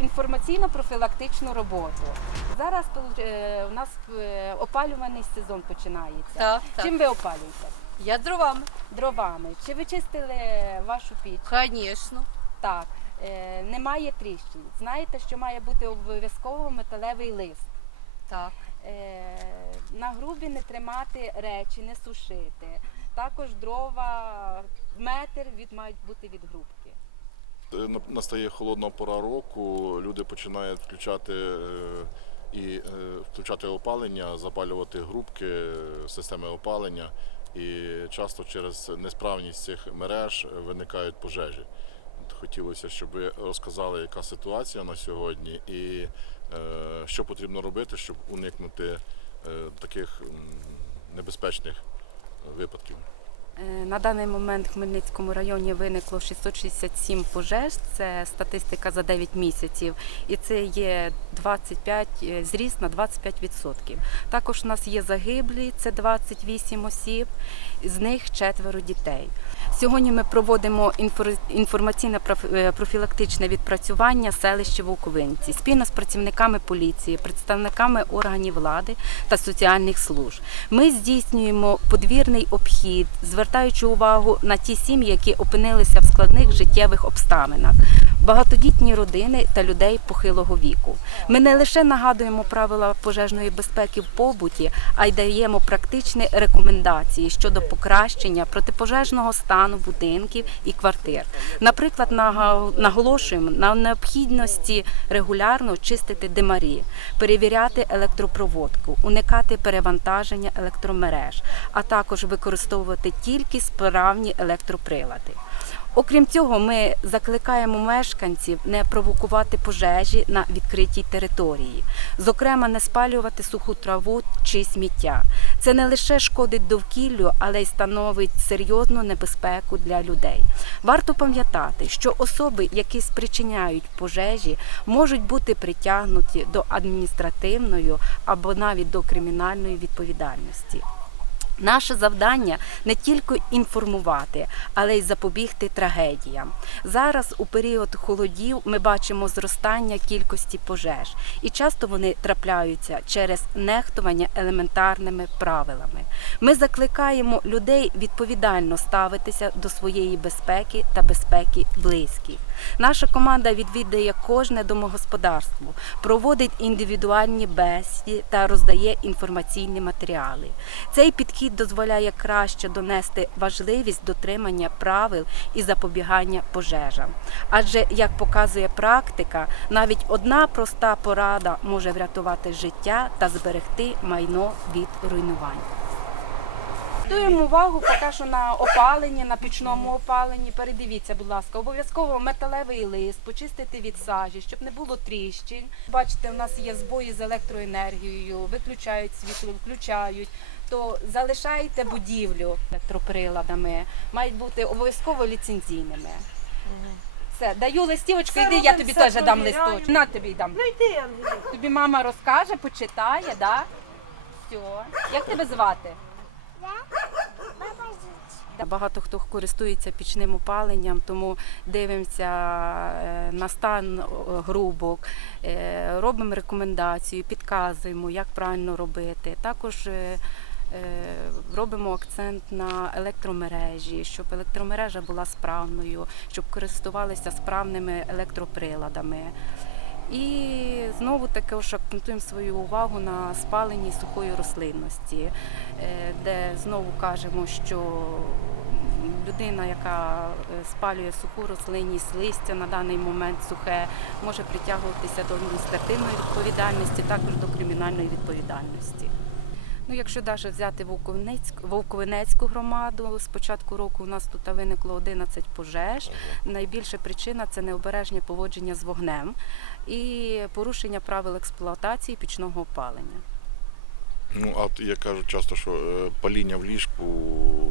інформаційно-профілактичну роботу. Зараз е, у нас е, опалювальний сезон починається. Так, так. Чим ви опалюєте? Я дровами. Дровами. Чи ви чистили вашу піч? Звісно. Так. Е, Немає тріщин. Знаєте, що має бути обов'язково металевий лист. Так. Е, На грубі не тримати речі, не сушити. Також дрова метр від мають бути від грубки. Е, на- Настає холодна пора року, люди починають включати е, і е, включати опалення, запалювати грубки, системи опалення. І часто через несправність цих мереж виникають пожежі. Хотілося, щоб ви розказали, яка ситуація на сьогодні і що потрібно робити, щоб уникнути таких небезпечних випадків. Е, На даний момент в Хмельницькому районі виникло 667 пожеж. Це статистика за 9 місяців, і це є 25, е, зріст на 25%. Також у нас є загиблі, це 28 осіб, з них четверо дітей. Сьогодні ми проводимо інфор- інформаційне е, профілактичне відпрацювання селища Вовковинці спільно з працівниками поліції, представниками органів влади та соціальних служб. Ми здійснюємо подвірний обхід, звертаючи увагу на ті сім'ї, які опинилися в складних життєвих обставинах, багатодітні родини та людей похилого віку. Ми не лише нагадуємо правила пожежної безпеки в побуті, а й даємо практичні рекомендації щодо покращення протипожежного стану будинків і квартир. Наприклад, наголошуємо на необхідності регулярно чистити димарі, перевіряти електропроводку, уникати перевантаження електромереж, а також використовувати тільки справні електроприлади. Окрім цього, ми закликаємо мешканців не провокувати пожежі на відкритій території, зокрема, не спалювати суху траву чи сміття. Це не лише шкодить довкіллю, але й становить серйозну небезпеку для людей. Варто пам'ятати, що особи, які спричиняють пожежі, можуть бути притягнуті до адміністративної або навіть до кримінальної відповідальності. Наше завдання не тільки інформувати, але й запобігти трагедіям. Зараз у період холодів ми бачимо зростання кількості пожеж, і часто вони трапляються через нехтування елементарними правилами. Ми закликаємо людей відповідально ставитися до своєї безпеки та безпеки близьких. Наша команда відвідує кожне домогосподарство, проводить індивідуальні бесіди та роздає інформаційні матеріали. Цей підхід дозволяє краще донести важливість дотримання правил і запобігання пожежам. Адже, як показує практика, навіть одна проста порада може врятувати життя та зберегти майно від руйнувань. Акцентуємо увагу поки що на опаленні, на пічному опаленні. Передивіться, будь ласка, обов'язково металевий лист, почистити від сажі, щоб не було тріщин. Бачите, у нас є збої з електроенергією, виключають світло, включають. То залишайте будівлю електроприладами, мають бути обов'язково ліцензійними. Все, даю листівочку, йди, я тобі теж дам листочок. На тобі дам. Ну йди, Ангеліка. Тобі мама розкаже, почитає, да? Все. Як тебе звати? Багато хто користується пічним опаленням, тому дивимося е, на стан грубок, е, робимо рекомендацію, підказуємо, як правильно робити. Також е, е, робимо акцент на електромережі, щоб електромережа була справною, щоб користувалися справними електроприладами. І знову таки акцентуємо свою увагу на спаленні сухої рослинності, е, де знову кажемо, що людина, яка е, спалює суху рослинність, листя на даний момент сухе, може притягуватися до адміністративної відповідальності, також до кримінальної відповідальності. Ну, якщо навіть взяти Вовковинецьку, Вовковинецьку громаду, з початку року у нас тут виникло 11 пожеж. Найбільша причина це необережне поводження з вогнем і порушення правил експлуатації пічного опалення. Ну, а от я кажу часто, що е, паління в ліжку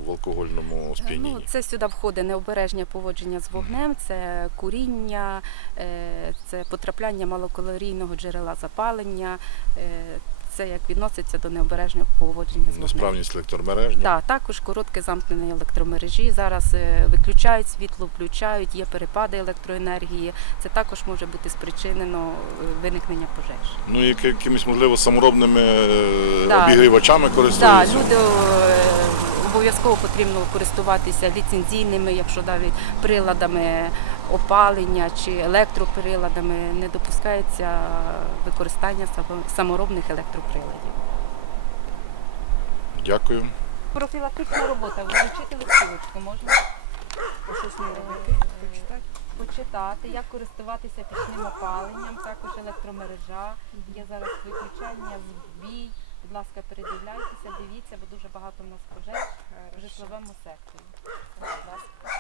в алкогольному сп'янінні. Ну, це сюди входить необережне поводження з вогнем, це куріння, е, це потрапляння малокалорійного джерела запалення, е, це як відноситься до необережного поводження з вогнем. Несправність електромереж. да? Да, також коротке замкнення електромережі. Зараз е, виключають світло, включають, є перепади електроенергії. Це також може бути спричинено е, виникнення пожеж. Ну і якимись, можливо, саморобними е, Да. обігрівачами Да, користуються. люди е, обов'язково потрібно користуватися ліцензійними, якщо навіть приладами опалення чи електроприладами. Не допускається використання саморобних електроприладів. Дякую. Профілактична робота. Вивчити листівочку можна? Щось не робити. Почитати. Почитати, як користуватися пічним опаленням, також електромережа. Є зараз виключення, збій. Будь ласка, передивляйтеся, дивіться, бо дуже багато в нас пожеж в житловому секторі. Будь ласка.